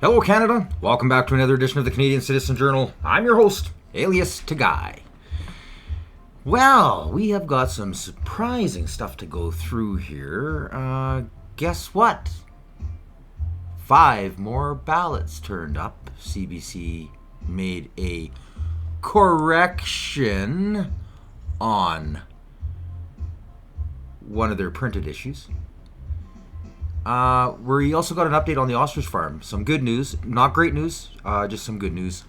Hello Canada, welcome back to another edition of the Canadian Citizen Journal. I'm your host, Alias Tagai. Well, we have got some surprising stuff to go through here. Guess what? 5 more ballots turned up. CBC made a correction on one of their printed issues. We also got an update on the ostrich farm. Some good news, not great news, just some good news.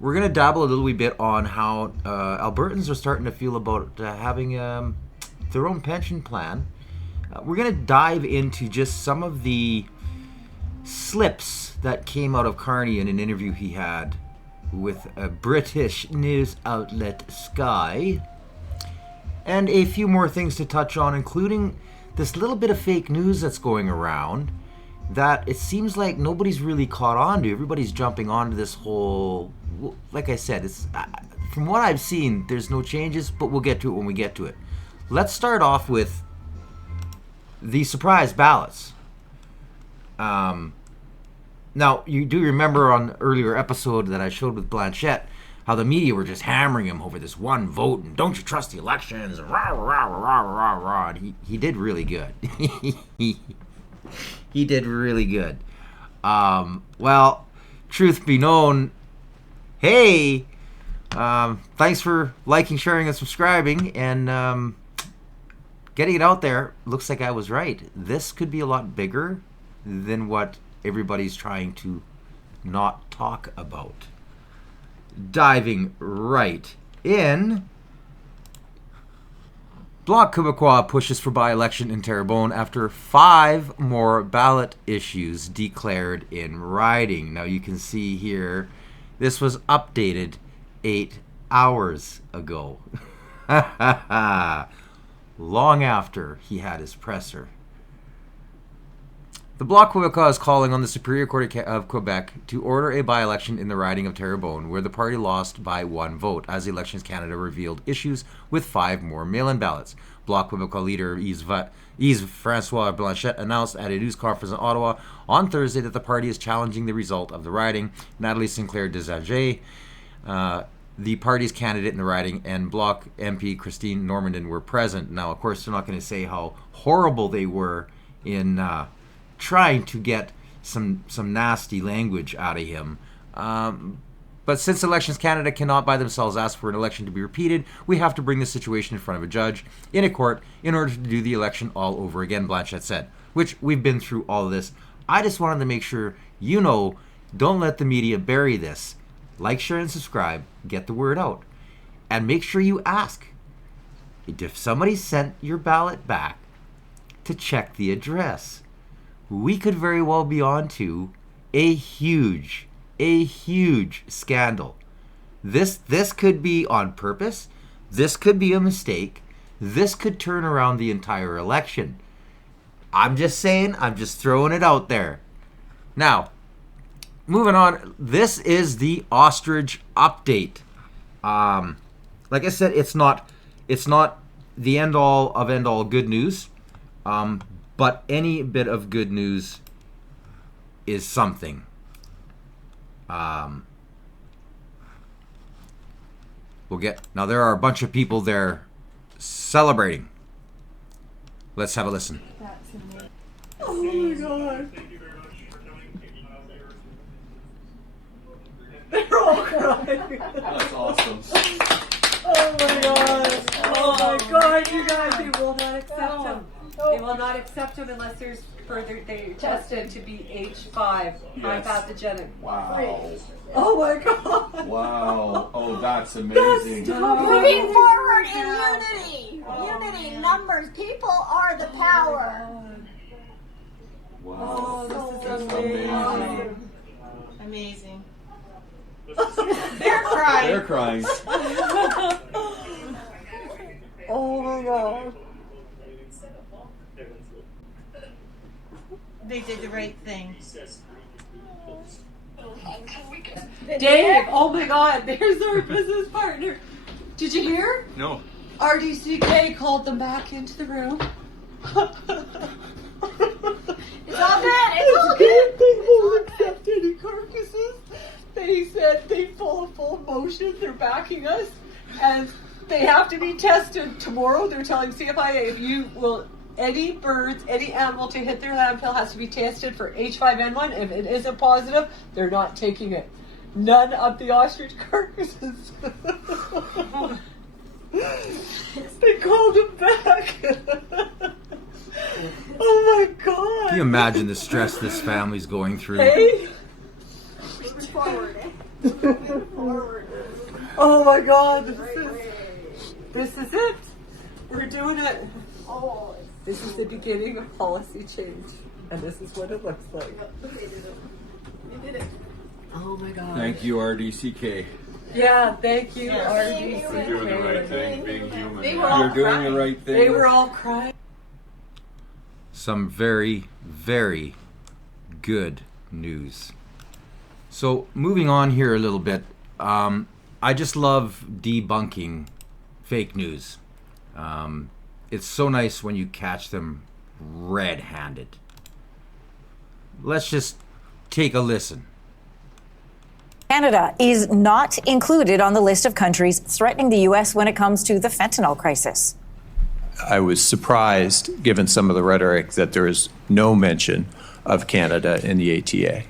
We're going to dabble a little wee bit on how Albertans are starting to feel about having their own pension plan. We're going to dive into just some of the slips that came out of Carney in an interview he had with a British news outlet, Sky. And a few more things to touch on, including this little bit of fake news that's going around that it seems like nobody's really caught on to. Everybody's jumping onto this whole, like I said, it's from what I've seen, there's no changes, but we'll get to it when we get to it. Let's start off with the surprise ballots. Now, you do remember on the earlier episode that I showed with Blanchette how the media were just hammering him over this one vote and don't you trust the elections and rah, rah, rah, rah, rah, rah. And he did really good. He did really good. Well, truth be known, hey, thanks for liking, sharing, and subscribing, and getting it out there. Looks like I was right. This could be a lot bigger than what everybody's trying to not talk about. Diving right in, Bloc Québécois pushes for by-election in Terrebonne after 5 more ballot issues declared in writing. Now you can see here, this was updated 8 hours ago. Long after he had his presser. The Bloc Québécois is calling on the Superior Court of Quebec to order a by-election in the riding of Terrebonne, where the party lost by 1 vote, as Elections Canada revealed issues with 5 more mail-in ballots. Bloc Québécois leader Yves-François Blanchet announced at a news conference in Ottawa on Thursday that the party is challenging the result of the riding. Natalie Sinclair Desager, the party's candidate in the riding, and Bloc MP Christine Normandin were present. Now, of course, they're not going to say how horrible they were in trying to get some nasty language out of him. But since Elections Canada cannot by themselves ask for an election to be repeated, we have to bring the situation in front of a judge in a court in order to do the election all over again, Blanchette said, which we've been through all of this. I just wanted to make sure you know, don't let the media bury this. Like, share, and subscribe. Get the word out. And make sure you ask if somebody sent your ballot back to check the address. We could very well be on to a huge scandal. This could be on purpose. This could be a mistake. This could turn around the entire election. I'm just saying, I'm just throwing it out there. Now, moving on, this is the ostrich update. Like I said, it's not the end all good news. But any bit of good news is something. Now there are a bunch of people there celebrating. Let's have a listen. That's amazing. Oh my god. They're all crying. That's awesome. Oh my god. Oh my god, you guys, they will not accept him. They will not accept him unless there's further, they tested to be H5, high pathogenic. Wow. Oh my god. Wow. Oh, that's amazing. Moving forward in unity. Unity, numbers. People are the power. Wow. Oh, this is Amazing. They're crying. They're crying. Oh my god. They did the right thing. Dave, oh my god, there's our business partner. Did you hear? No. RDCK called them back into the room. It's all good. It's all good. They won't accept any carcasses. They said they follow full motion. They're backing us, and they have to be tested tomorrow. They're telling CFIA any birds, any animal to hit their landfill has to be tested for H5N1. If it isn't positive, they're not taking it. None of the ostrich carcasses. They called him back. Oh my God. Can you imagine the stress this family's going through? Hey? Moving forward, Moving forward. Oh my God. This is it. We're doing it. Oh, This is the beginning of policy change. And this is what it looks like. you did it. Oh my God. Thank you, RDCK. Yeah, thank you, Thank RDC. You're doing the right thing, being human. They were all You're doing crying. the right thing. They were all crying. Some very, very good news. So, moving on here a little bit, I just love debunking fake news. It's so nice when you catch them red-handed. Let's just take a listen. Canada is not included on the list of countries threatening the U.S. when it comes to the fentanyl crisis. I was surprised, given some of the rhetoric, that there is no mention of Canada in the ATA.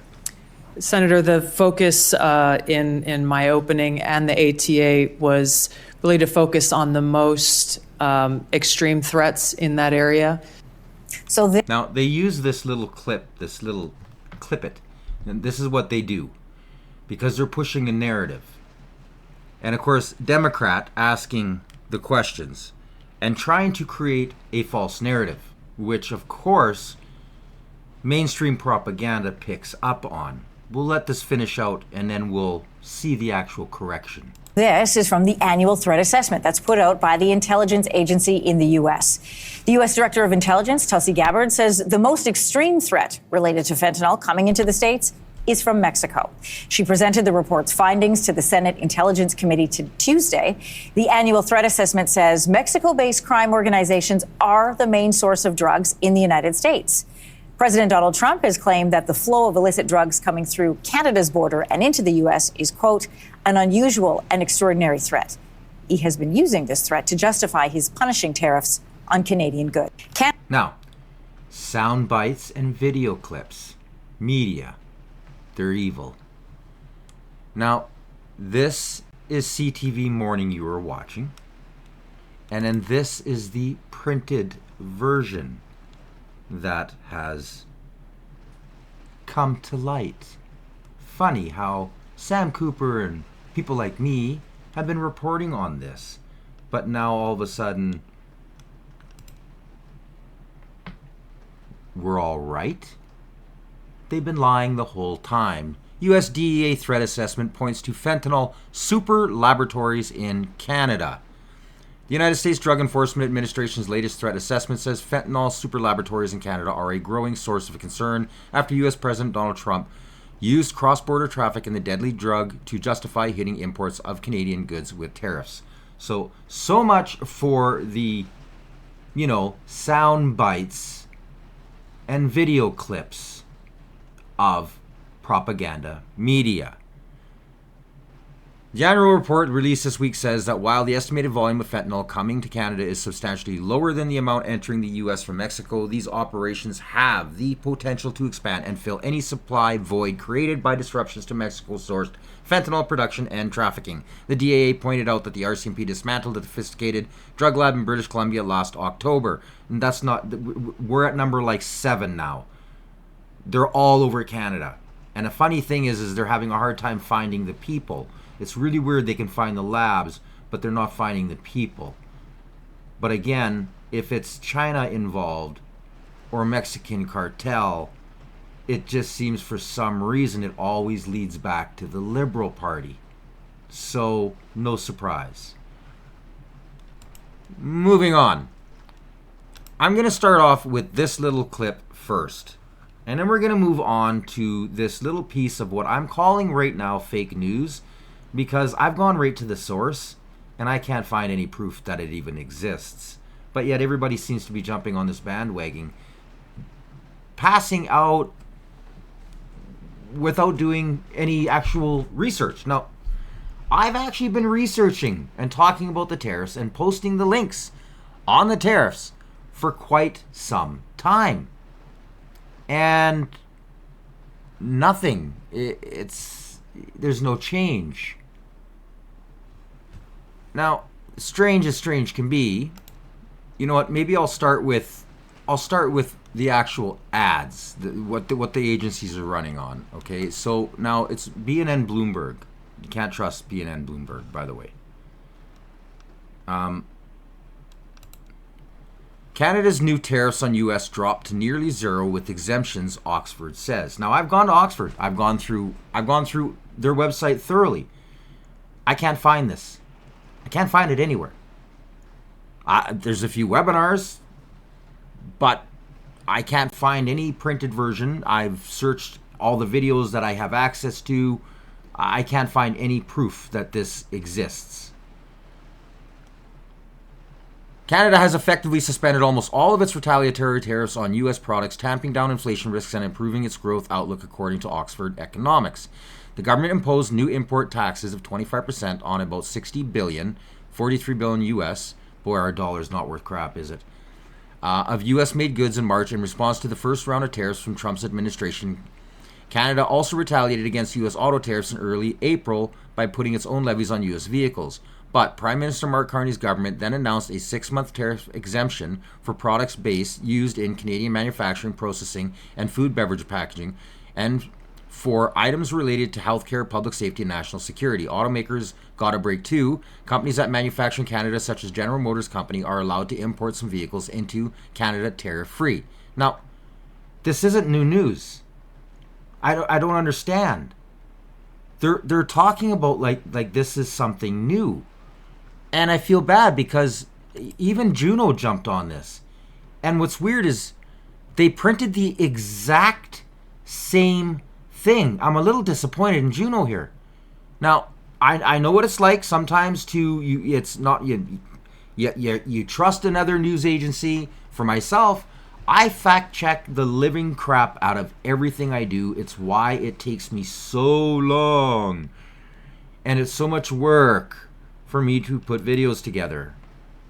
Senator, the focus in my opening and the ATA was really to focus on the most extreme threats in that area. So Now, they use this little clip it, and this is what they do, because they're pushing a narrative. And of course, Democrat asking the questions and trying to create a false narrative, which of course, mainstream propaganda picks up on. We'll let this finish out and then we'll see the actual correction. this is from the annual threat assessment that's put out by the intelligence agency in the U.S. The U.S. Director of Intelligence, Tulsi Gabbard, says the most extreme threat related to fentanyl coming into the States is from Mexico. She presented the report's findings to the Senate Intelligence Committee Tuesday. The annual threat assessment says Mexico-based crime organizations are the main source of drugs in the United States. President Donald Trump has claimed that the flow of illicit drugs coming through Canada's border and into the U.S. is, quote, an unusual and extraordinary threat. He has been using this threat to justify his punishing tariffs on Canadian goods. Now, sound bites and video clips. Media. They're evil. Now, this is CTV Morning you are watching. And then this is the printed version that has come to light. Funny how Sam Cooper and people like me have been reporting on this. But now all of a sudden, we're all right? They've been lying the whole time. USDA threat assessment points to fentanyl super laboratories in Canada. The United States Drug Enforcement Administration's latest threat assessment says fentanyl super laboratories in Canada are a growing source of concern after U.S. President Donald Trump used cross-border traffic in the deadly drug to justify hitting imports of Canadian goods with tariffs. So much for the, sound bites and video clips of propaganda media. The annual report released this week says that while the estimated volume of fentanyl coming to Canada is substantially lower than the amount entering the U.S. from Mexico, these operations have the potential to expand and fill any supply void created by disruptions to Mexico-sourced fentanyl production and trafficking. The DAA pointed out that the RCMP dismantled a sophisticated drug lab in British Columbia last October. And that's not, we're at number like 7 now. They're all over Canada. And the funny thing is they're having a hard time finding the people. It's really weird they can find the labs, but they're not finding the people. But again, if it's China involved or Mexican cartel, it just seems for some reason it always leads back to the Liberal Party. So, no surprise. Moving on. I'm going to start off with this little clip first. And then we're going to move on to this little piece of what I'm calling right now fake news, because I've gone right to the source and I can't find any proof that it even exists. But yet everybody seems to be jumping on this bandwagon, passing out without doing any actual research. Now, I've actually been researching and talking about the tariffs and posting the links on the tariffs for quite some time. And nothing. There's no change. Now, strange as strange can be, you know what? Maybe I'll start with the actual ads, what the agencies are running on. Okay, so now it's BNN Bloomberg. You can't trust BNN Bloomberg, by the way. Canada's new tariffs on U.S. dropped to nearly zero with exemptions, Oxford says. Now, I've gone to Oxford. I've gone through their website thoroughly. I can't find this. I can't find it anywhere. There's a few webinars, but I can't find any printed version. I've searched all the videos that I have access to. I can't find any proof that this exists. Canada has effectively suspended almost all of its retaliatory tariffs on U.S. products, tamping down inflation risks and improving its growth outlook, according to Oxford Economics. The government imposed new import taxes of 25% on about $60 billion, $43 billion U.S. Boy, our dollar's not worth crap, is it? Of U.S.-made goods in March in response to the first round of tariffs from Trump's administration. Canada also retaliated against U.S. auto tariffs in early April by putting its own levies on U.S. vehicles. But Prime Minister Mark Carney's government then announced a 6-month tariff exemption for products used in Canadian manufacturing, processing, and food beverage packaging, and for items related to healthcare, public safety, and national security. Automakers got a break too. Companies that manufacture in Canada, such as General Motors Company, are allowed to import some vehicles into Canada tariff-free. Now, this isn't new news. I don't understand. They're talking about like this is something new. And I feel bad because even Juno jumped on this. And what's weird is they printed the exact same thing. I'm a little disappointed in Juno here. Now, I know what it's like sometimes you trust another news agency. For myself, I fact check the living crap out of everything I do. It's why it takes me so long. And it's so much work for me to put videos together.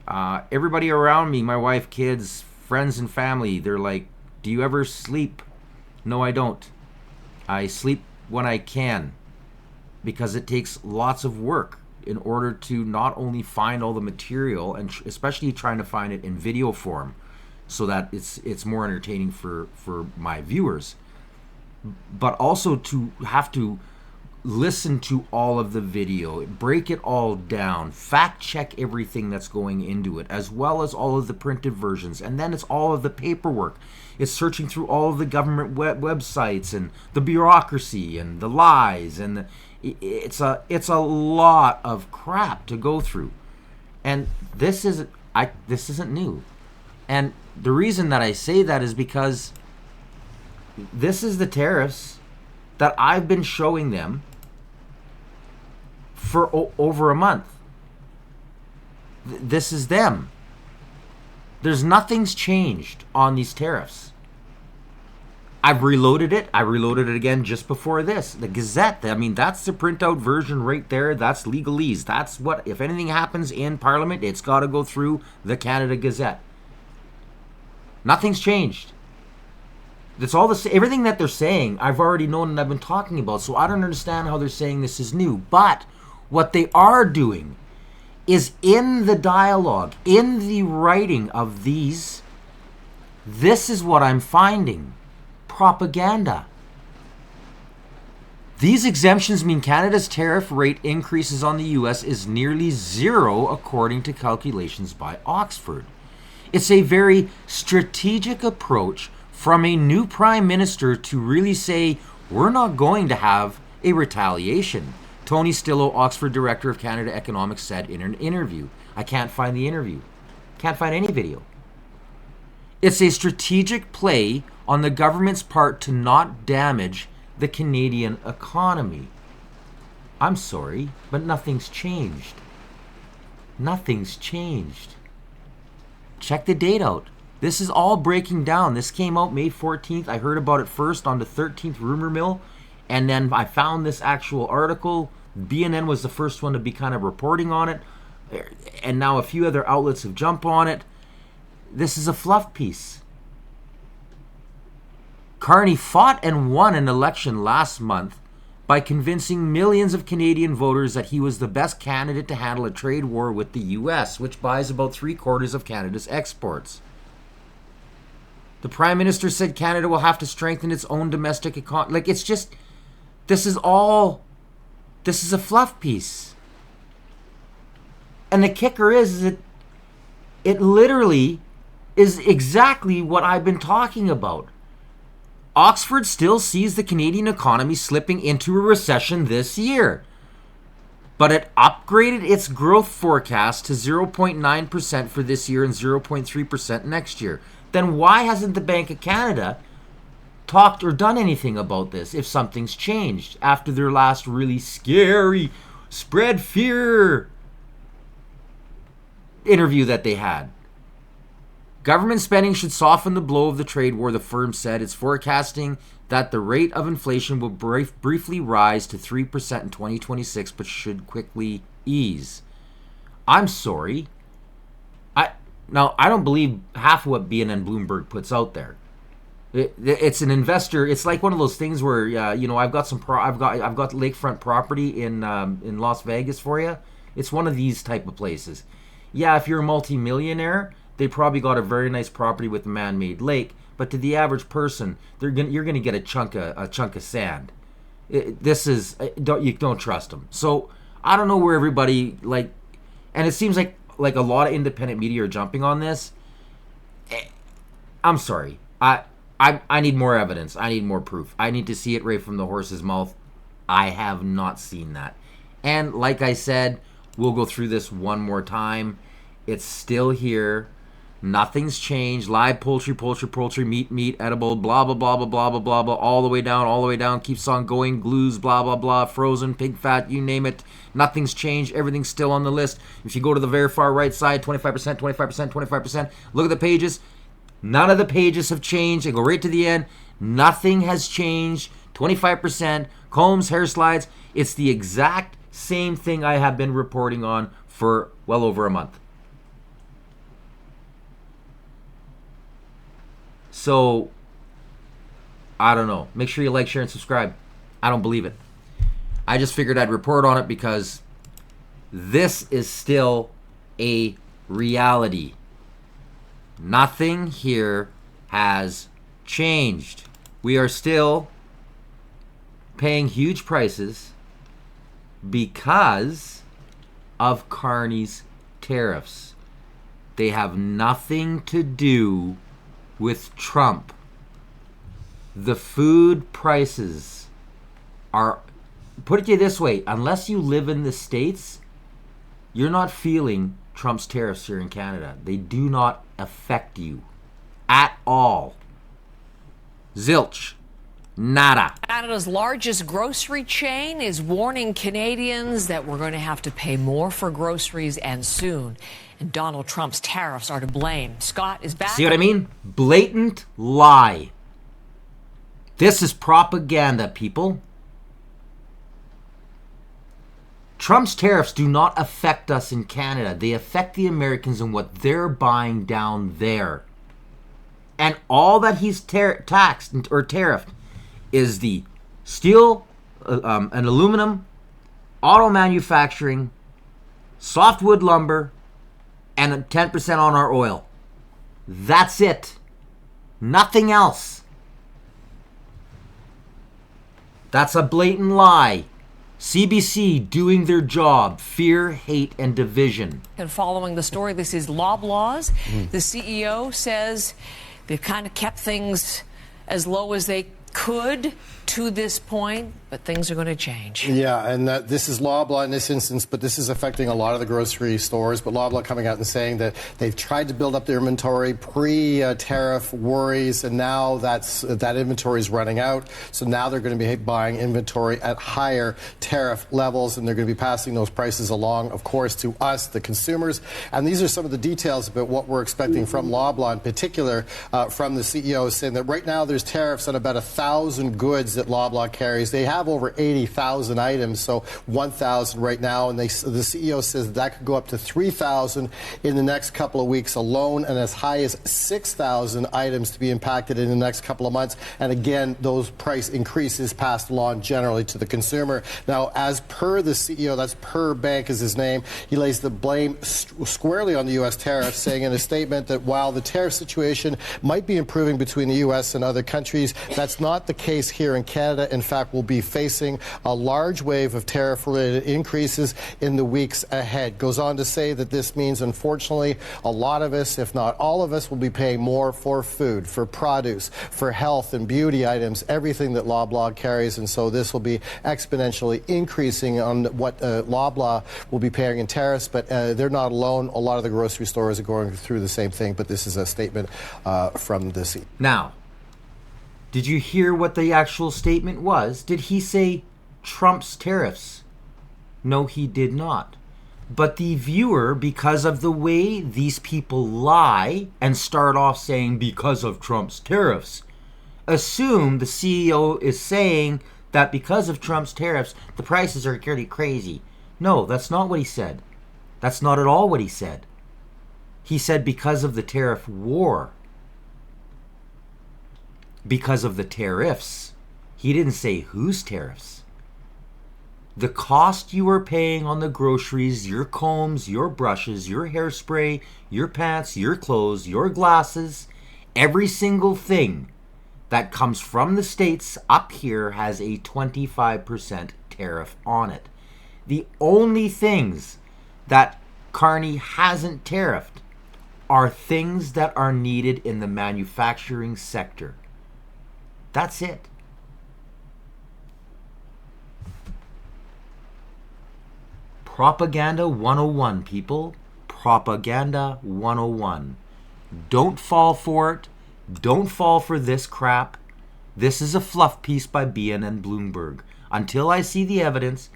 Everybody around me, my wife, kids, friends, and family, they're like, do you ever sleep? No, I don't. I sleep when I can because it takes lots of work in order to not only find all the material, and especially trying to find it in video form so that it's more entertaining for my viewers, but also to have to listen to all of the video, break it all down, fact check everything that's going into it, as well as all of the printed versions, and then it's all of the paperwork. It's searching through all of the government websites and the bureaucracy and the lies, and it's a lot of crap to go through. And this isn't new. And the reason that I say that is because this is the tariffs that I've been showing them for over a month. This is them. Nothing's changed on these tariffs. I've reloaded it. I reloaded it again just before this. The Gazette, I mean, that's the printout version right there. That's legalese. That's what, if anything happens in Parliament, it's got to go through the Canada Gazette. Nothing's changed. That's all everything that they're saying, I've already known and I've been talking about. So I don't understand how they're saying this is new. But what they are doing is in the dialogue, in the writing of these, this is what I'm finding. Propaganda. These exemptions mean Canada's tariff rate increases on the U.S. is nearly zero, according to calculations by Oxford. It's a very strategic approach from a new prime minister to really say, we're not going to have a retaliation. Tony Stillo, Oxford Director of Canada Economics, said in an interview. I can't find the interview. Can't find any video. It's a strategic play on the government's part to not damage the Canadian economy. I'm sorry, but nothing's changed. Nothing's changed. Check the date out. This is all breaking down. This came out May 14th. I heard about it first on the 13th rumor mill, And then I found this actual article. BNN was the first one to be kind of reporting on it. And now a few other outlets have jumped on it. This is a fluff piece. Carney fought and won an election last month by convincing millions of Canadian voters that he was the best candidate to handle a trade war with the U.S., which buys about 3/4 of Canada's exports. The Prime Minister said Canada will have to strengthen its own domestic economy. Like, it's just, this is a fluff piece. And the kicker is that it literally is exactly what I've been talking about. Oxford still sees the Canadian economy slipping into a recession this year, but it upgraded its growth forecast to 0.9% for this year and 0.3% next year. Then why hasn't the Bank of Canada talked or done anything about this if something's changed after their last really scary spread fear interview that they had? Government spending should soften the blow of the trade war, the firm said. It's forecasting that the rate of inflation will briefly rise to 3% in 2026, but should quickly ease. I'm sorry. I don't believe half of what BNN Bloomberg puts out there. It's an investor. It's like one of those things where I've got lakefront property in Las Vegas for you. It's one of these type of places. Yeah, if you're a multi-millionaire, they probably got a very nice property with a man-made lake, but to the average person, you're gonna get a chunk of sand. You don't trust them. So I don't know where everybody and it seems like a lot of independent media are jumping on this. I'm sorry. I need more evidence. I need more proof. I need to see it right from the horse's mouth. I have not seen that. And like I said, we'll go through this one more time. It's still here. Nothing's changed. Live poultry, meat, edible, blah, blah, blah, blah, blah, blah, blah, blah, all the way down, keeps on going, glues, blah, blah, blah, frozen, pig fat, you name it. Nothing's changed. Everything's still on the list. If you go to the very far right side, 25%, 25%, 25%, look at the pages. None of the pages have changed. They go right to the end. Nothing has changed. 25%, combs, hair slides. It's the exact same thing I have been reporting on for well over a month. So, I don't know. Make sure you like, share, and subscribe. I don't believe it. I just figured I'd report on it because this is still a reality. Nothing here has changed. We are still paying huge prices because of Carney's tariffs. They have nothing to do with Trump. The food prices are, put it to you this way, unless you live in the States, you're not feeling Trump's tariffs here in Canada. They do not affect you at all. Zilch. Nada. Canada's largest grocery chain is warning Canadians that we're going to have to pay more for groceries and soon. And Donald Trump's tariffs are to blame. Scott is back. See what I mean? Blatant lie. This is propaganda, people. Trump's tariffs do not affect us in Canada. They affect the Americans and what they're buying down there. And all that he's taxed or tariffed is the steel and aluminum, auto manufacturing, softwood lumber, and 10% on our oil. That's it. Nothing else. That's a blatant lie. CBC doing their job. Fear, hate, and division. And following the story, this is Loblaws. The CEO says they've kind of kept things as low as they could to this point, but things are going to change. Yeah, and this is Loblaw in this instance, but this is affecting a lot of the grocery stores. But Loblaw coming out and saying that they've tried to build up their inventory pre-tariff worries, and now that inventory is running out. So now they're going to be buying inventory at higher tariff levels, and they're going to be passing those prices along, of course, to us, the consumers. And these are some of the details about what we're expecting from Loblaw, in particular from the CEO, saying that right now there's tariffs on about 1,000 goods that Loblaw carries. They have over 80,000 items, so 1,000 right now, and the CEO says that could go up to 3,000 in the next couple of weeks alone, and as high as 6,000 items to be impacted in the next couple of months. And again, those price increases passed along generally to the consumer. Now, as per the CEO, that's Per Bank is his name, he lays the blame squarely on the U.S. tariffs, saying in a statement that while the tariff situation might be improving between the U.S. and other countries, that's not the case here in Canada. In fact, we'll be facing a large wave of tariff-related increases in the weeks ahead. Goes on to say that this means, unfortunately, a lot of us, if not all of us, will be paying more for food, for produce, for health and beauty items, everything that Loblaw carries. And so this will be exponentially increasing on what Loblaw will be paying in tariffs. But they're not alone. A lot of the grocery stores are going through the same thing. But this is a statement from the CEO. Now, did you hear what the actual statement was? Did he say Trump's tariffs? No, he did not. But the viewer, because of the way these people lie and start off saying because of Trump's tariffs, assume the CEO is saying that because of Trump's tariffs, the prices are getting crazy. No, that's not what he said. That's not at all what he said. He said because of the tariff war. Because of the tariffs. He didn't say whose tariffs. The cost you are paying on the groceries, your combs, your brushes, your hairspray, your pants, your clothes, your glasses, every single thing that comes from the States up here has a 25% tariff on it. The only things that Carney hasn't tariffed are things that are needed in the manufacturing sector. That's it. Propaganda 101, people. Propaganda 101. Don't fall for it. Don't fall for this crap. This is a fluff piece by BNN Bloomberg. Until I see the evidence,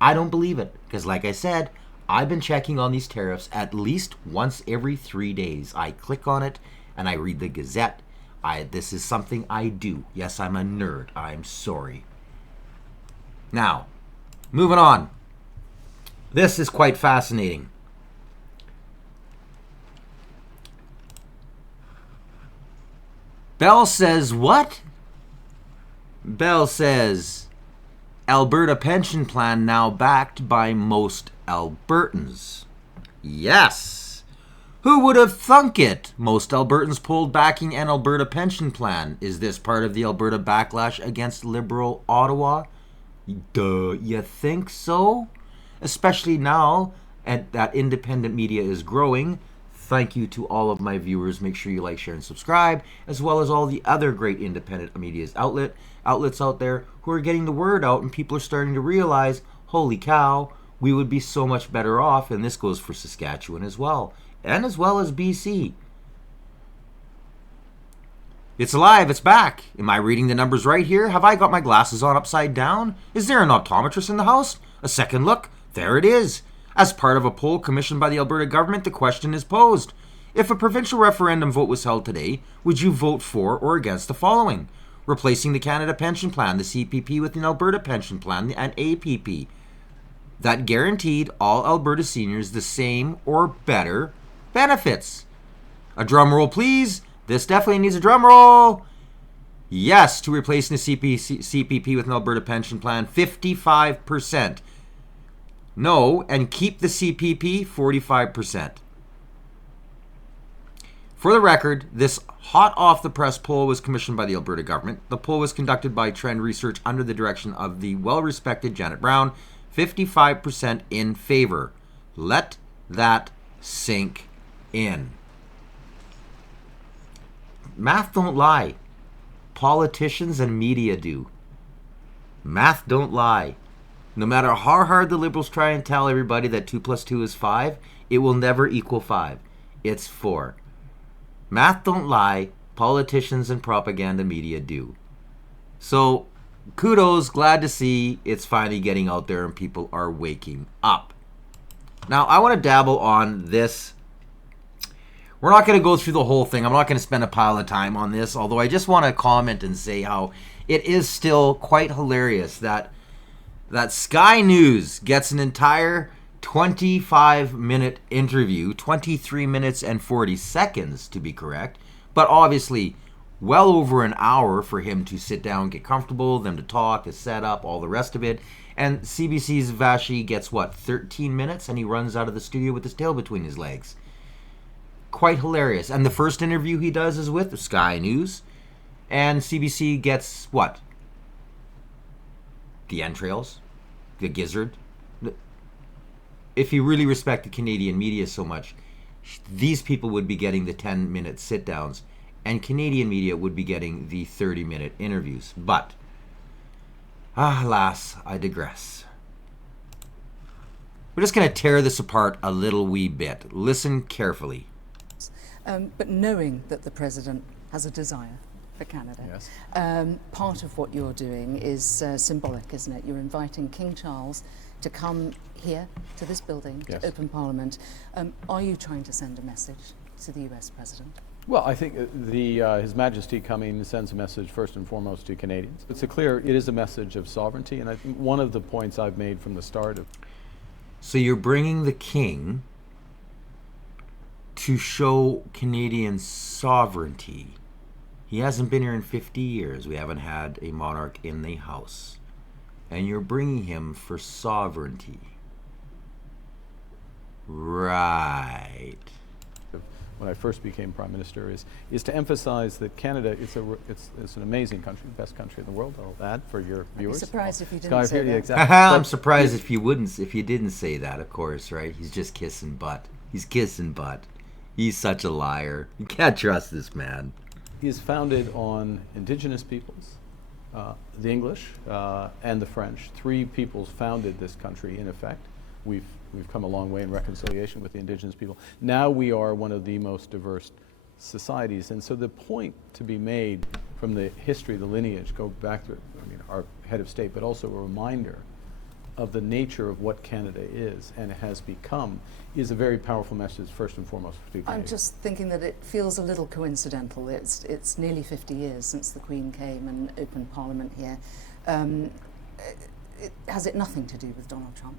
I don't believe it. Because like I said, I've been checking on these tariffs at least once every 3 days. I click on it and I read the Gazette. This is something I do. Yes, I'm a nerd. I'm sorry. Now, moving on. This is quite fascinating. Bell says what? Bell says Alberta pension plan now backed by most Albertans. Yes. Who would have thunk it? Most Albertans pulled backing an Alberta pension plan. Is this part of the Alberta backlash against Liberal Ottawa? Duh, you think so? Especially now that independent media is growing. Thank you to all of my viewers. Make sure you like, share, and subscribe, as well as all the other great independent media outlets out there who are getting the word out, and people are starting to realize, holy cow, we would be so much better off, and this goes for Saskatchewan as well, and as well as BC. It's alive, it's back. Am I reading the numbers right here? Have I got my glasses on upside down? Is there an optometrist in the house? A second look? There it is. As part of a poll commissioned by the Alberta government, the question is posed. If a provincial referendum vote was held today, would you vote for or against the following? Replacing the Canada Pension Plan, the CPP, with an Alberta Pension Plan, an APP, that guaranteed all Alberta seniors the same or better benefits. A drum roll, please. This definitely needs a drum roll. Yes, to replacing the CPP with an Alberta Pension Plan, 55%. No, and keep the CPP, 45%. For the record, this hot off the press poll was commissioned by the Alberta government. The poll was conducted by Trend Research under the direction of the well-respected Janet Brown. 55% in favor. Let that sink in. Math don't lie. Politicians and media do. Math don't lie. No matter how hard the Liberals try and tell everybody that 2 + 2 is 5, it will never equal 5. It's 4. Math don't lie. Politicians and propaganda media do. So, kudos, glad to see it's finally getting out there and people are waking up. Now, I want to dabble on this. We're not going to go through the whole thing. I'm not going to spend a pile of time on this, although I just want to comment and say how it is still quite hilarious that Sky News gets an entire 25-minute interview, 23 minutes and 40 seconds to be correct, but obviously well over an hour for him to sit down, get comfortable, them to talk, to set up, all the rest of it. And CBC's Vashi gets, 13 minutes, and he runs out of the studio with his tail between his legs. Quite hilarious. And the first interview he does is with Sky News, and CBC gets, the entrails, the gizzard. If you really respect the Canadian media so much, these people would be getting the 10-minute sit-downs, and Canadian media would be getting the 30-minute interviews. But, alas, I digress. We're just going to tear this apart a little wee bit. Listen carefully. But knowing that the President has a desire for Canada, Yes. part of what you're doing is symbolic, isn't it? You're inviting King Charles to come here to this building, Yes. to open Parliament. Are you trying to send a message to the US President? Well, I think His Majesty coming sends a message first and foremost to Canadians. It is a message of sovereignty, and I think one of the points I've made from the start of... So you're bringing the King to show Canadian sovereignty. He hasn't been here in 50 years. We haven't had a monarch in the House. And you're bringing him for sovereignty. Right. when I first became Prime Minister is to emphasize that Canada it's an amazing country, the best country in the world. I'll add for your viewers. I'd be surprised if you didn't say that. Exactly. I'm surprised if you didn't say that, of course, right? He's just kissing butt. He's kissing butt. He's such a liar. You can't trust this man. He is founded on Indigenous peoples, the English and the French. Three peoples founded this country, in effect. We've come a long way in reconciliation with the Indigenous people. Now we are one of the most diverse societies. And so the point to be made from the history, the lineage, go back to our head of state, but also a reminder of the nature of what Canada is and has become, is a very powerful message, first and foremost, for Canadians. I'm just thinking that it feels a little coincidental. It's nearly 50 years since the Queen came and opened Parliament here. Has it nothing to do with Donald Trump?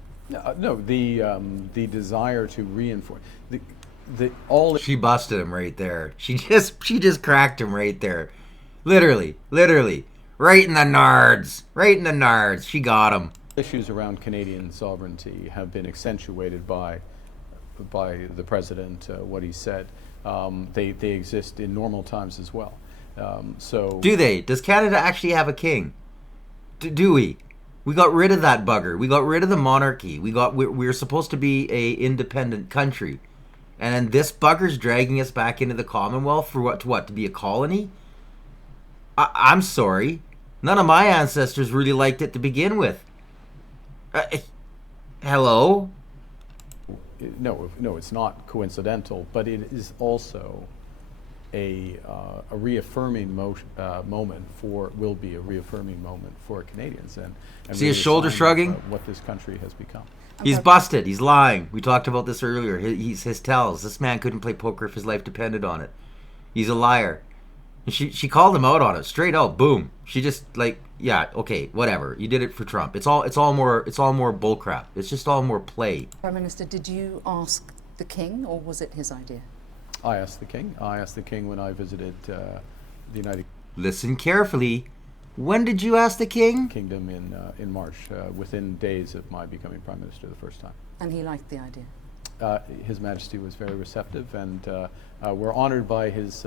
No, the desire to reinforce She busted him right there. She just cracked him right there, literally, right in the nards. She got him. Issues around Canadian sovereignty have been accentuated by the president. What he said, they exist in normal times as well. So do they? Does Canada actually have a king? Do we? We got rid of that bugger. We got rid of the monarchy. We're supposed to be a independent country, and then this bugger's dragging us back into the Commonwealth for what? To be a colony? I'm sorry. None of my ancestors really liked it to begin with. Hello? No, it's not coincidental, but it is also a reaffirming moment will be a reaffirming moment for Canadians, and see his shoulder shrugging. What this country has become. He's busted. He's lying. We talked about this earlier. His tells. This man couldn't play poker if his life depended on it. He's a liar. And she called him out on it straight out. Boom. She just yeah, okay, whatever. You did it for Trump. It's all more bullcrap. It's just all more play. Prime Minister, did you ask the King, or was it his idea? I asked the King. When I visited the United. Listen carefully. When did you ask the King? Kingdom in March, within days of my becoming Prime Minister the first time. And he liked the idea? His Majesty was very receptive, and we're honored by his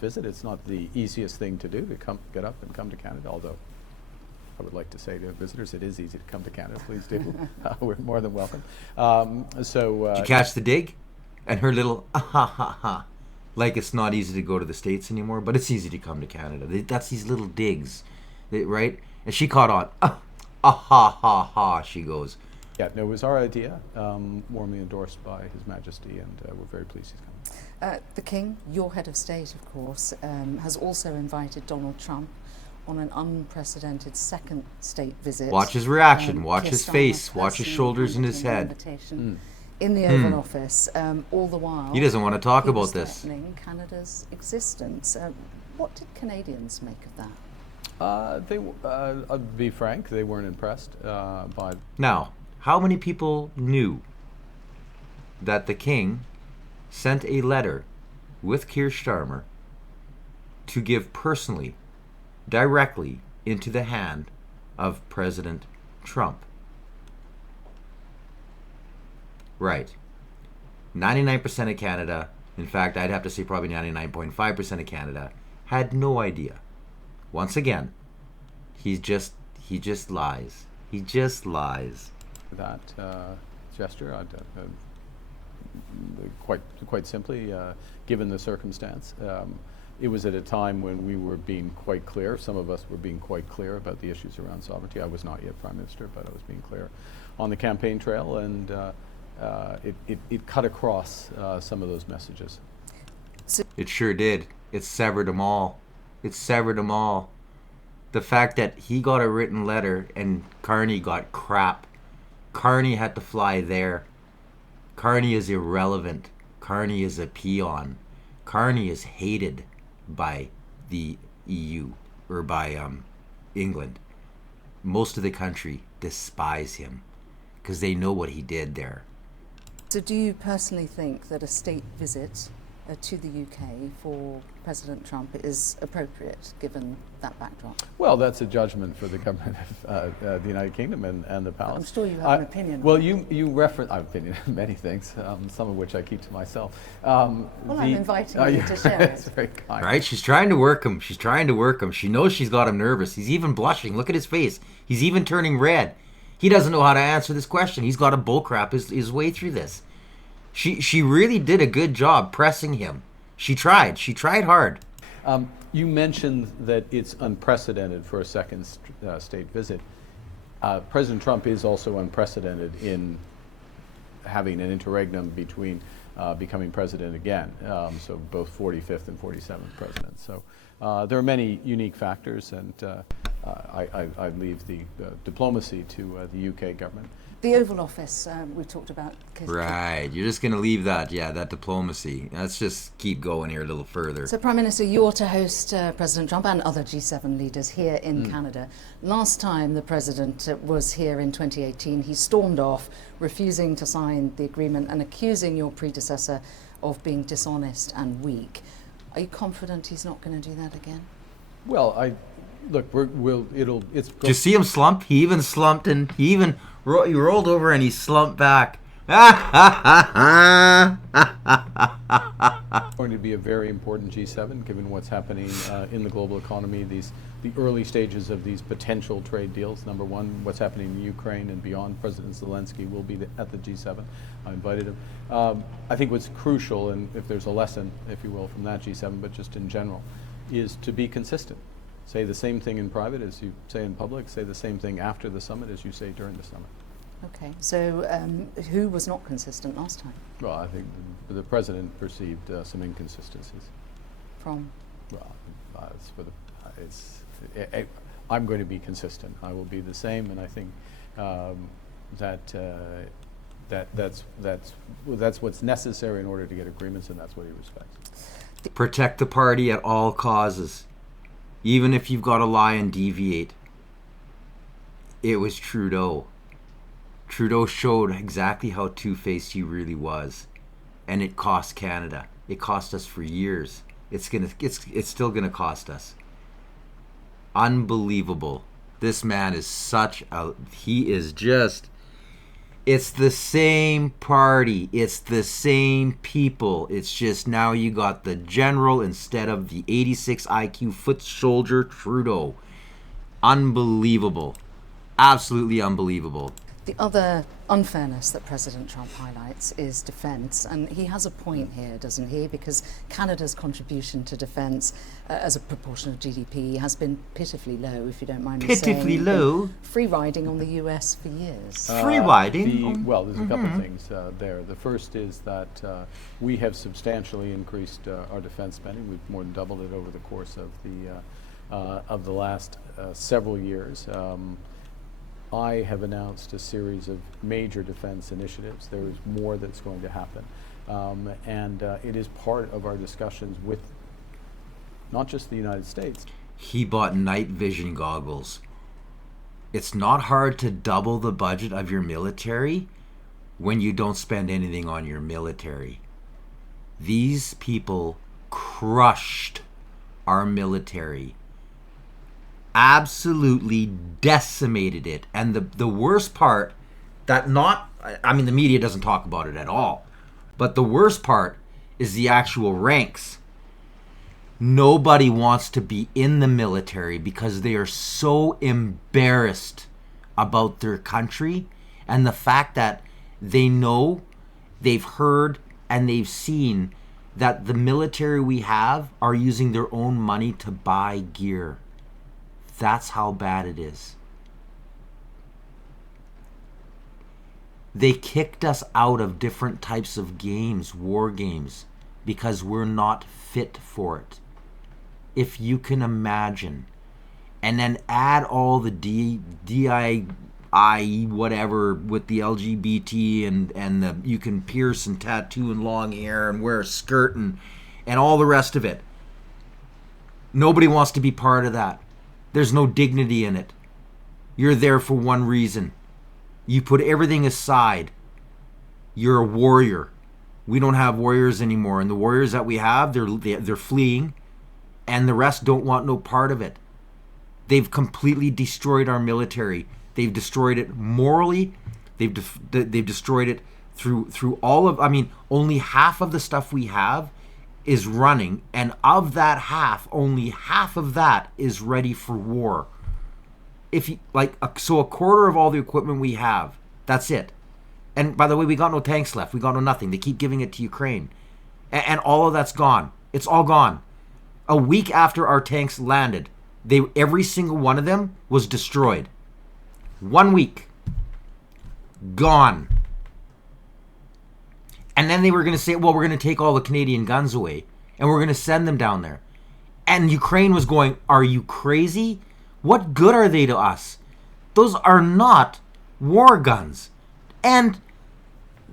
visit. It's not the easiest thing to do to get up and come to Canada, although I would like to say to visitors, it is easy to come to Canada. Please do. We're more than welcome. Did you catch the dig? And her little ha. Like it's not easy to go to the States anymore, but it's easy to come to Canada. That's these little digs, right? And she caught on. Ha, she goes. Yeah, no, it was our idea, warmly endorsed by His Majesty, and we're very pleased he's coming. The King, your head of state, of course, has also invited Donald Trump on an unprecedented second state visit. Watch his reaction, watch his face, watch his shoulders and his head. In the Oval Office, all the while. He doesn't want to talk about this. Threatening Canada's existence. What did Canadians make of that? I'll be frank, they weren't impressed by. Now, how many people knew that the king sent a letter with Keir Starmer to give personally, directly into the hand of President Trump? Right. 99% of Canada, in fact, I'd have to say probably 99.5% of Canada, had no idea. Once again, he just lies. He just lies. That gesture, quite simply, given the circumstance. It was at a time when we were being quite clear, some of us were being quite clear about the issues around sovereignty. I was not yet Prime Minister, but I was being clear on the campaign trail, and it cut across some of those messages. It sure did. It severed them all. It severed them all. The fact that he got a written letter and Carney got crap. Carney had to fly there. Carney is irrelevant. Carney is a peon. Carney is hated by the EU, or by England. Most of the country despise him because they know what he did there. So do you personally think that a state visit to the UK for President Trump is appropriate given that backdrop? Well, that's a judgment for the government of the United Kingdom and the palace. I'm sure you have an opinion. Well, you reference I have opinion on many things, some of which I keep to myself. Well, I'm inviting you to share it. That's very kind. Right? She's trying to work him. She's trying to work him. She knows she's got him nervous. He's even blushing. Look at his face. He's even turning red. He doesn't know how to answer this question. He's got to bullcrap his way through this. She really did a good job pressing him. She tried. She tried hard. You mentioned that it's unprecedented for a second state visit. President Trump is also unprecedented in having an interregnum between becoming president again. So both 45th and 47th president. So there are many unique factors, and I leave the diplomacy to the UK government. The Oval Office, we talked about. Right, you're just going to leave that, that diplomacy. Let's just keep going here a little further. So, Prime Minister, you're to host President Trump and other G7 leaders here in Canada. Last time the President was here in 2018, he stormed off, refusing to sign the agreement and accusing your predecessor of being dishonest and weak. Are you confident he's not going to do that again? Well, look, it's. Did you see him slump? He even slumped, and he rolled over and he slumped back. Going to be a very important G7, given what's happening in the global economy. The early stages of these potential trade deals. Number one, what's happening in Ukraine and beyond. President Zelensky will be at the G7. I invited him. I think what's crucial, and if there's a lesson, if you will, from that G7, but just in general, is to be consistent. Say the same thing in private as you say in public. Say the same thing after the summit as you say during the summit. Okay, so who was not consistent last time? Well, I think the president perceived some inconsistencies. From? Well, I'm going to be consistent. I will be the same, and I think that's what's necessary in order to get agreements, and that's what he respects. Protect the party at all causes, even if you've got to lie and deviate. It was Trudeau. Trudeau showed exactly how two-faced he really was, and it cost Canada. It cost us for years. It's still gonna cost us. Unbelievable. This man is it's the same party. It's the same people. It's just now you got the general instead of the 86 IQ foot soldier Trudeau. Unbelievable. Absolutely unbelievable. The other unfairness that President Trump highlights is defence, and he has a point here, doesn't he? Because Canada's contribution to defence as a proportion of GDP has been pitifully low, if you don't mind me saying. Pitifully low? Free riding on the US for years. Free riding? Well, there's a couple of things there. The first is that we have substantially increased our defence spending. We've more than doubled it over the course of the last several years. I have announced a series of major defense initiatives. There is more that's going to happen. And it is part of our discussions with not just the United States. He bought night vision goggles. It's not hard to double the budget of your military when you don't spend anything on your military. These people crushed our military. Absolutely decimated it. And the worst part, the media doesn't talk about it at all. But the worst part is the actual ranks. Nobody wants to be in the military because they are so embarrassed about their country and the fact that they know, they've heard, and they've seen that the military we have are using their own money to buy gear. That's how bad it is. They kicked us out of different types of games, war games, because we're not fit for it. If you can imagine. And then add all the DII whatever with the LGBT and the you can pierce and tattoo and long hair and wear a skirt and all the rest of it. Nobody wants to be part of that. There's no dignity in it. You're there for one reason. You put everything aside. You're a warrior. We don't have warriors anymore, and the warriors that we have, they're fleeing, and the rest don't want no part of it. They've completely destroyed our military. They've destroyed it morally. They've destroyed it through all of. I mean, only half of the stuff we have is running, and of that half, only half of that is ready for war. If you so a quarter of all the equipment we have, that's it. And by the way, we got no tanks left. We got no nothing. They keep giving it to Ukraine, and all of that's gone. It's all gone. A week after our tanks landed, every single one of them was destroyed. 1 week. Gone. And then they were going to say, well, we're going to take all the Canadian guns away and we're going to send them down there. And Ukraine was going, are you crazy? What good are they to us? Those are not war guns. And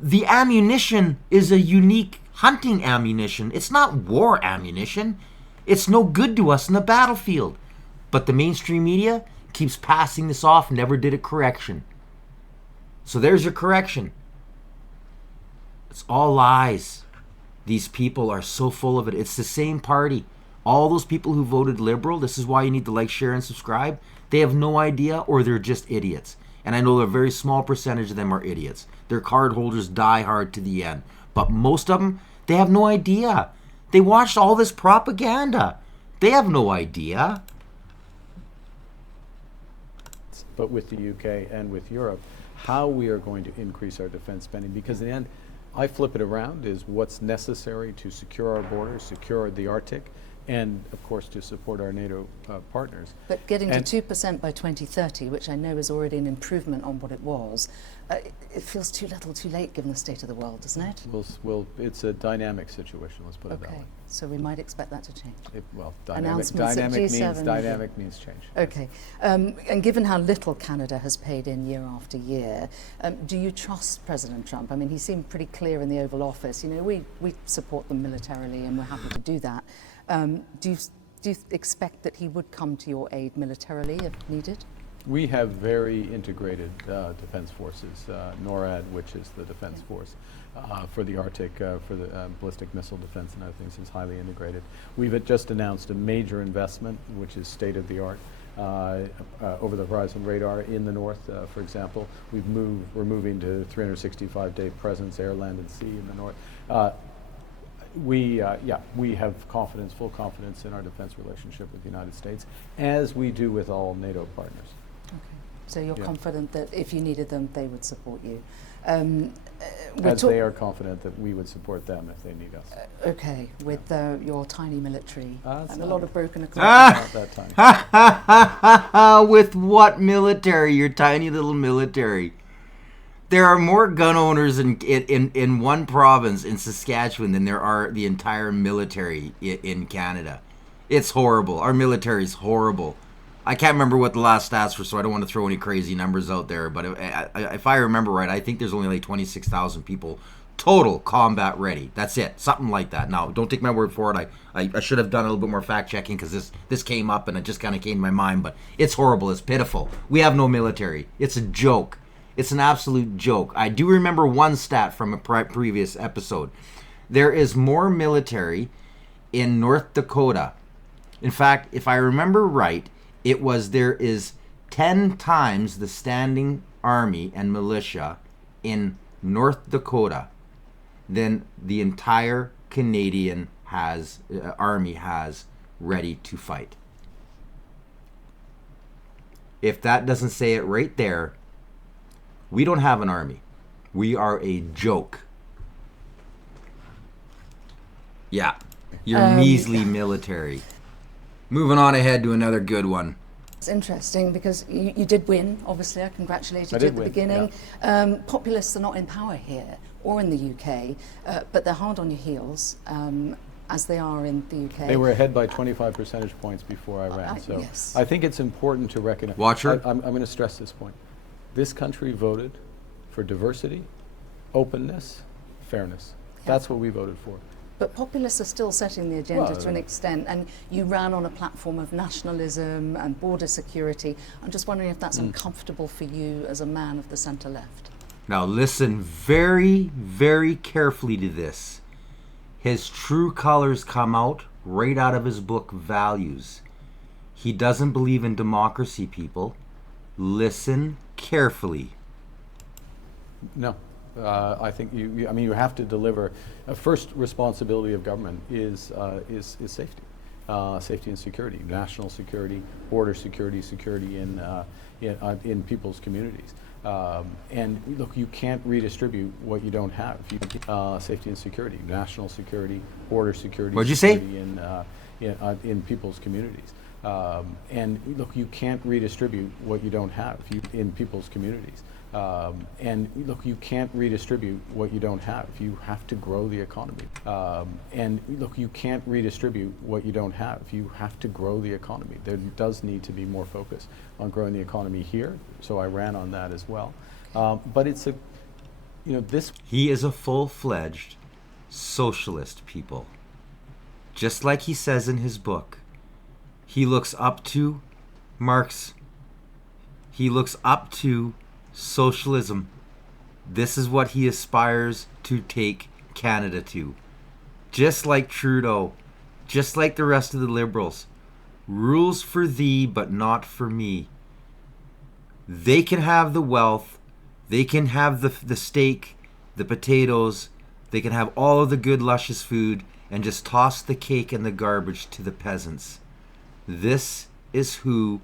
the ammunition is a unique hunting ammunition. It's not war ammunition. It's no good to us in the battlefield. But the mainstream media keeps passing this off, never did a correction. So there's your correction. It's all lies. These people are so full of it. It's the same party. All those people who voted Liberal, this is why you need to like, share, and subscribe. They have no idea, or they're just idiots. And I know a very small percentage of them are idiots. Their card holders die hard to the end. But most of them, they have no idea. They watched all this propaganda. They have no idea. But with the UK and with Europe, how we are going to increase our defense spending, because in the end, I flip it around, is what's necessary to secure our borders, secure the Arctic, and of course to support our NATO partners. But getting to 2% by 2030, which I know is already an improvement on what it was, it feels too little too late given the state of the world, doesn't it? Well, it's a dynamic situation, let's put it that way. Okay, so we might expect that to change. Dynamic means change. Okay, and given how little Canada has paid in year after year, do you trust President Trump? I mean, he seemed pretty clear in the Oval Office. You know, we support them militarily and we're happy to do that. Do you expect that he would come to your aid militarily if needed? We have very integrated defense forces. NORAD, which is the defense force for the Arctic, for the ballistic missile defense and other things, is highly integrated. We've just announced a major investment, which is state-of-the-art, over-the-horizon radar in the north, for example. We're moving to 365-day presence, air, land, and sea in the north. We have confidence, full confidence in our defense relationship with the United States, as we do with all NATO partners. Okay. So you're confident that if you needed them, they would support you. As they are confident that we would support them if they need us. Okay, with your tiny military and a lot of broken equipment. That time. With what military? Your tiny little military. There are more gun owners in one province in Saskatchewan than there are the entire military in Canada. It's horrible. Our military is horrible. I can't remember what the last stats were, so I don't want to throw any crazy numbers out there. But if I remember right, I think there's only like 26,000 people Total combat ready. That's it. Something like that. Now, don't take my word for it. I should have done a little bit more fact checking because this came up and it just kind of came to my mind. But it's horrible. It's pitiful. We have no military. It's a joke. It's an absolute joke. I do remember one stat from a previous episode. There is more military in North Dakota. In fact, if I remember right, there is 10 times the standing army and militia in North Dakota than the entire Canadian army has ready to fight. If that doesn't say it right there, we don't have an army. We are a joke. Yeah, your measly military. Moving on ahead to another good one. It's interesting because you did win, obviously. I congratulated you at the beginning. Yeah. Populists are not in power here or in the UK, but they're hard on your heels, as they are in the UK. They were ahead by 25 percentage points before I ran. So yes. I think it's important to recognize. Watcher? I'm going to stress this point. This country voted for diversity, openness, fairness. That's what we voted for. But populists are still setting the agenda to an extent, and you ran on a platform of nationalism and border security. I'm just wondering if that's uncomfortable for you as a man of the centre-left. Now listen very, very carefully to this. His true colors come out right out of his book, Values. He doesn't believe in democracy, people. Listen carefully. No. I think you have to deliver. First responsibility of government is safety, safety and security, national security, border security, security in people's communities. And look, you can't redistribute what you don't have. Safety and security, national security, border security. What'd you say? In people's communities. And look, you can't redistribute what you don't have in people's communities. And look, you can't redistribute what you don't have. You have to grow the economy. And look, you can't redistribute what you don't have. You have to grow the economy. There does need to be more focus on growing the economy here. So I ran on that as well. But it's He is a full-fledged socialist, people. Just like he says in his book. He looks up to Marx. He looks up to socialism. This is what he aspires to take Canada to. Just like Trudeau, just like the rest of the Liberals. Rules for thee, but not for me. They can have the wealth. They can have the steak, the potatoes. They can have all of the good, luscious food and just toss the cake in the garbage to the peasants. This is who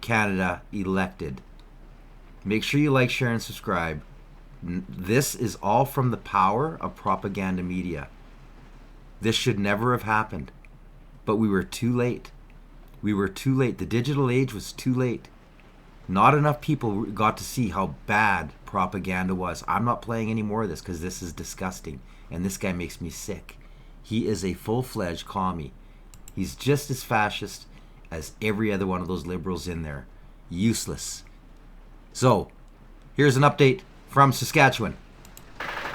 Canada elected. Make sure you like, share, and subscribe. This is all from the power of propaganda media. This should never have happened. But we were too late. We were too late. The digital age was too late. Not enough people got to see how bad propaganda was. I'm not playing any more of this because this is disgusting. And this guy makes me sick. He is a full-fledged commie. He's just as fascist as every other one of those liberals in there. Useless. So, here's an update from Saskatchewan.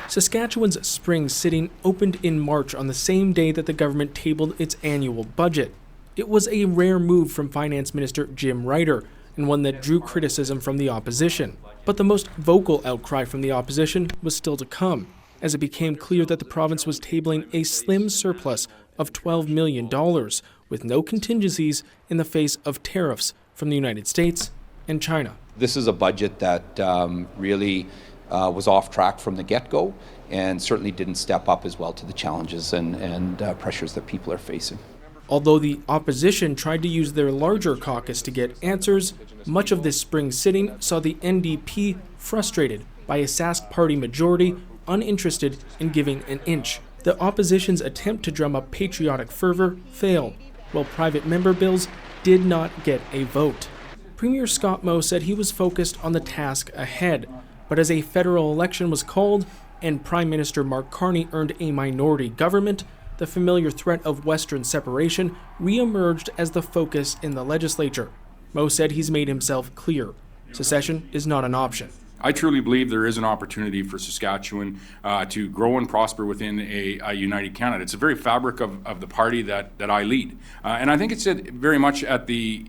Saskatchewan's spring sitting opened in March on the same day that the government tabled its annual budget. It was a rare move from Finance Minister Jim Ryder, and one that drew criticism from the opposition. But the most vocal outcry from the opposition was still to come, as it became clear that the province was tabling a slim surplus of $12 million, with no contingencies in the face of tariffs from the United States and China. This is a budget that really was off track from the get-go and certainly didn't step up as well to the challenges and pressures that people are facing. Although the opposition tried to use their larger caucus to get answers, much of this spring sitting saw the NDP frustrated by a Sask party majority uninterested in giving an inch. The opposition's attempt to drum up patriotic fervor failed, while private member bills did not get a vote. Premier Scott Moe said he was focused on the task ahead, but as a federal election was called and Prime Minister Mark Carney earned a minority government, the familiar threat of Western separation re-emerged as the focus in the legislature. Moe said he's made himself clear. Secession is not an option. I truly believe there is an opportunity for Saskatchewan to grow and prosper within a united Canada. It's the very fabric of the party that I lead. And I think it's very much at the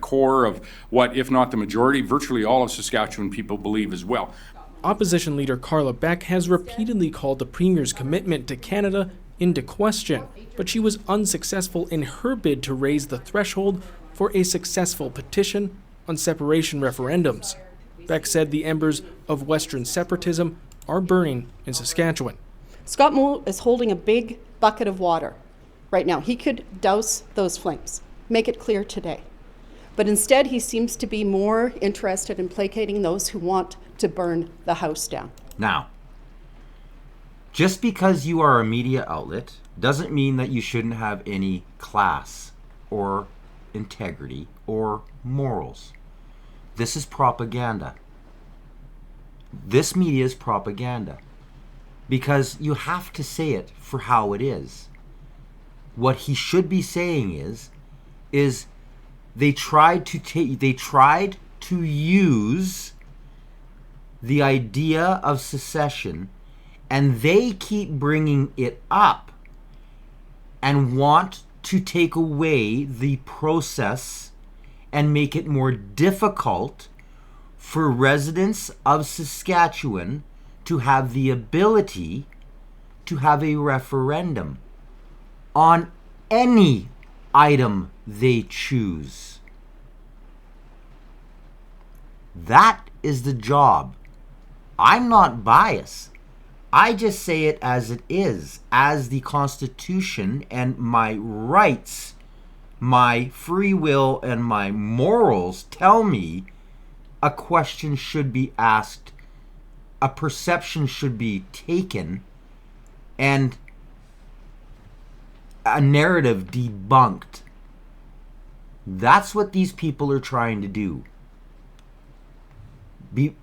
core of what, if not the majority, virtually all of Saskatchewan people believe as well. Opposition leader Carla Beck has repeatedly called the Premier's commitment to Canada into question, but she was unsuccessful in her bid to raise the threshold for a successful petition on separation referendums. Beck said the embers of Western separatism are burning in Saskatchewan. Scott Moe is holding a big bucket of water right now. He could douse those flames, make it clear today. But instead, he seems to be more interested in placating those who want to burn the house down. Now, just because you are a media outlet doesn't mean that you shouldn't have any class or integrity or morals. This is propaganda. This media is propaganda because you have to say it for how it is. What he should be saying is they tried to use the idea of secession, and they keep bringing it up and want to take away the process and make it more difficult for residents of Saskatchewan to have the ability to have a referendum on any item they choose. That is the job. I'm not biased. I just say it as it is, as the Constitution and my rights, my free will, and my morals tell me a question should be asked, a perception should be taken, and a narrative debunked. That's what these people are trying to do.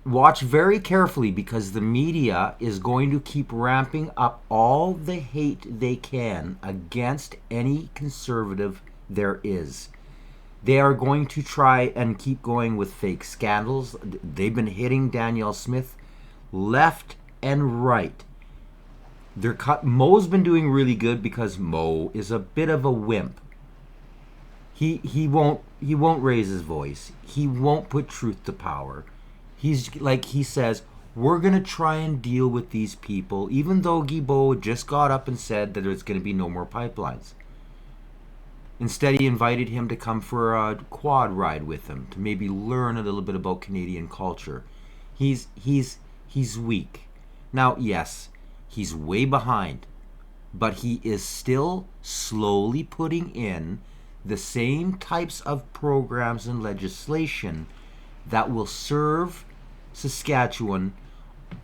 Watch very carefully, because the media is going to keep ramping up all the hate they can against any conservative there is. They are going to try and keep going with fake scandals. They've been hitting Danielle Smith left and right. Mo's been doing really good because Mo is a bit of a wimp. He won't raise his voice. He won't put truth to power. He's like, he says, we're going to try and deal with these people, even though Guilbeault just got up and said that there's going to be no more pipelines. Instead, he invited him to come for a quad ride with him, to maybe learn a little bit about Canadian culture. He's weak. Now, yes, he's way behind, but he is still slowly putting in the same types of programs and legislation that will serve Saskatchewan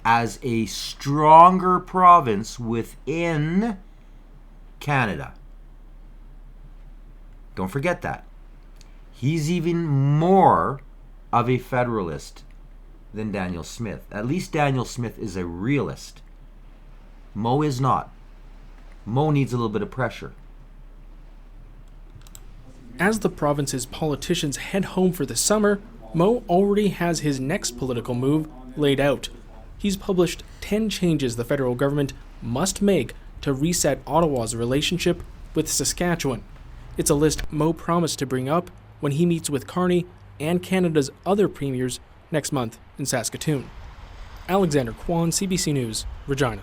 as a stronger province within Canada. Don't forget that. He's even more of a federalist than Danielle Smith. At least Danielle Smith is a realist. Mo is not. Mo needs a little bit of pressure. As the province's politicians head home for the summer, Mo already has his next political move laid out. He's published 10 changes the federal government must make to reset Ottawa's relationship with Saskatchewan. It's a list Mo promised to bring up when he meets with Carney and Canada's other premiers next month in Saskatoon. Alexander Kwan, CBC News, Regina.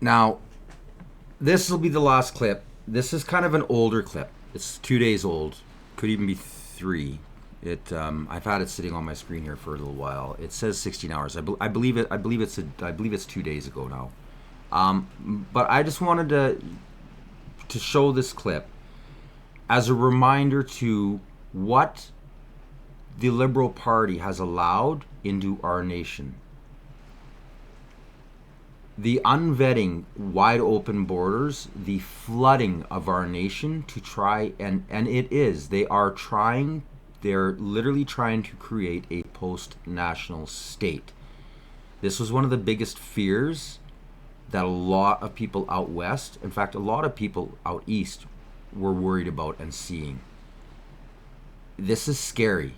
Now, this will be the last clip. This is kind of an older clip. It's 2 days old. Could even be 3. I've had it sitting on my screen here for a little while. It says 16 hours. I believe it's 2 days ago now. But I just wanted to show this clip as a reminder to what the Liberal Party has allowed into our nation. The unvetting, wide open borders, the flooding of our nation to try, and it is, they're literally trying to create a post-national state. This was one of the biggest fears that a lot of people out west, in fact, a lot of people out east, were worried about and seeing. this is scary.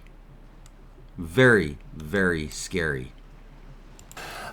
Very, very scary.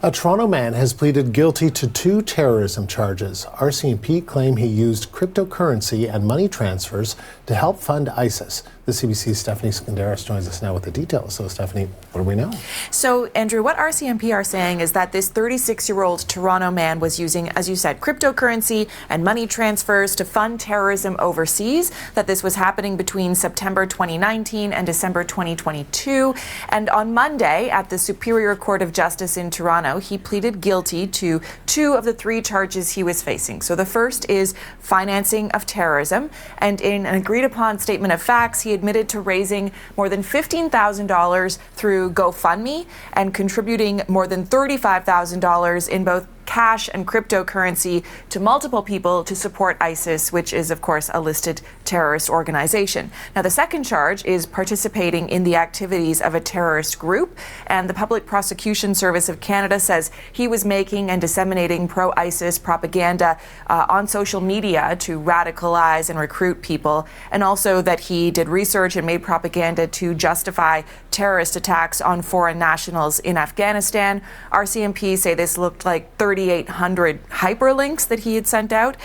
A Toronto man has pleaded guilty to 2 terrorism charges. RCMP claim he used cryptocurrency and money transfers to help fund ISIS. The CBC's Stephanie Skandaris joins us now with the details. So, Stephanie, what do we know? So, Andrew, what RCMP are saying is that this 36-year-old Toronto man was using, as you said, cryptocurrency and money transfers to fund terrorism overseas, that this was happening between September 2019 and December 2022. And on Monday, at the Superior Court of Justice in Toronto, he pleaded guilty to 2 of the 3 charges he was facing. So the first is financing of terrorism, and in an agreed-upon statement of facts, he admitted to raising more than $15,000 through GoFundMe and contributing more than $35,000 in both cash and cryptocurrency to multiple people to support ISIS, which is, of course, a listed terrorist organization. Now, the second charge is participating in the activities of a terrorist group, and the Public Prosecution Service of Canada says he was making and disseminating pro-ISIS propaganda on social media to radicalize and recruit people, and also that he did research and made propaganda to justify terrorist attacks on foreign nationals in Afghanistan. RCMP say this looked like 3,800 hyperlinks that he had sent out.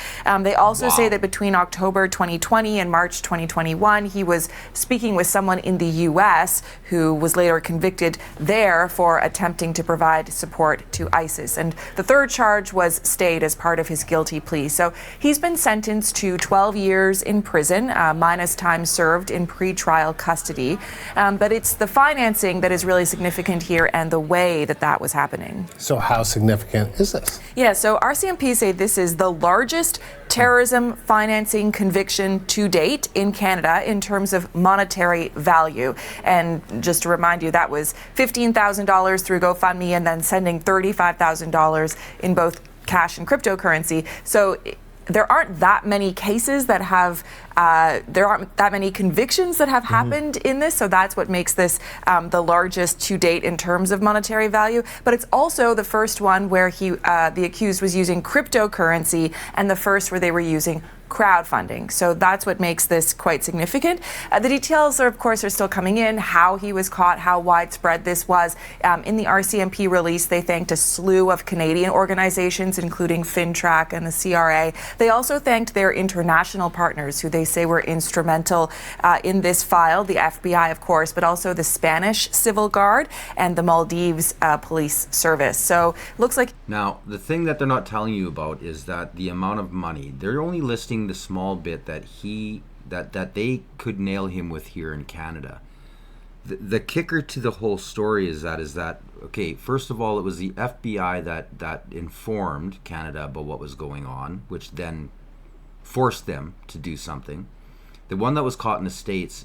They also say that between October 2020 and March 2021, he was speaking with someone in the U.S. who was later convicted there for attempting to provide support to ISIS. And the third charge was stayed as part of his guilty plea. So he's been sentenced to 12 years in prison, minus time served in pre-trial custody. But it's the financing that is really significant here and the way that that was happening. So how significant is this? Yeah, so RCMP say this is the largest terrorism financing conviction to date in Canada in terms of monetary value. And just to remind you, that was $15,000 through GoFundMe and then sending $35,000 in both cash and cryptocurrency. So there aren't that many cases that have, there aren't that many convictions that have happened in this, so that's what makes this the largest to date in terms of monetary value. But it's also the first one where the accused was using cryptocurrency, and the first where they were using crowdfunding. So that's what makes this quite significant. The details are, of course, are still coming in, how he was caught, how widespread this was. In the RCMP release, they thanked a slew of Canadian organizations, including FinTrack and the CRA. They also thanked their international partners, who they say were instrumental in this file, the FBI, of course, but also the Spanish Civil Guard and the Maldives Police Service. So looks like... Now, the thing that they're not telling you about is that the amount of money, they're only listing the small bit that that they could nail him with here in Canada. The kicker to the whole story is that okay, first of all, it was the FBI that informed Canada about what was going on, which then forced them to do something. The one that was caught in the States,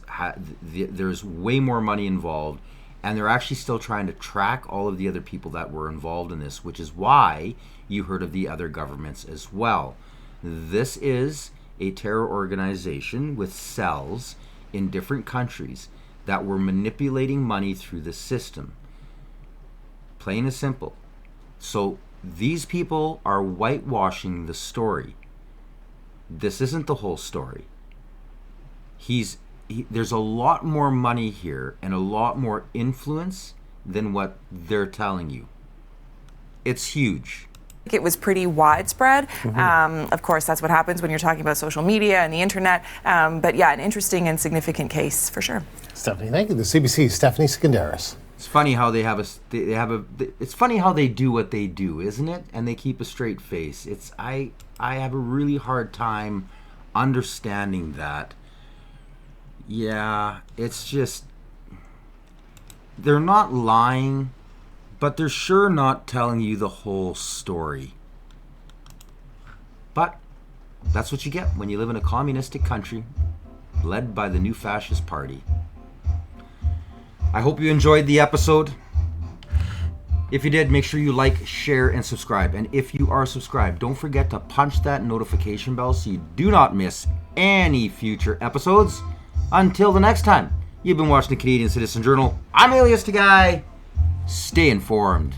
there's way more money involved, and they're actually still trying to track all of the other people that were involved in this, which is why you heard of the other governments as well. This is a terror organization with cells in different countries that were manipulating money through the system. Plain and simple. So these people are whitewashing the story. This isn't the whole story. There's a lot more money here and a lot more influence than what they're telling you. It's huge. It was pretty widespread. Of course, that's what happens when you're talking about social media and the internet. But yeah, an interesting and significant case for sure. Stephanie, thank you. The CBC's Stephanie Skandaris. It's funny how it's funny how they do what they do, isn't it? And they keep a straight face. I have a really hard time understanding that. Yeah, it's just, they're not lying, but they're sure not telling you the whole story. But that's what you get when you live in a communistic country led by the new fascist party. I hope you enjoyed the episode. If you did, make sure you like, share, and subscribe. And if you are subscribed, don't forget to punch that notification bell so you do not miss any future episodes. Until the next time, you've been watching the Canadian Citizen Journal. I'm Alias the Guy. Stay informed.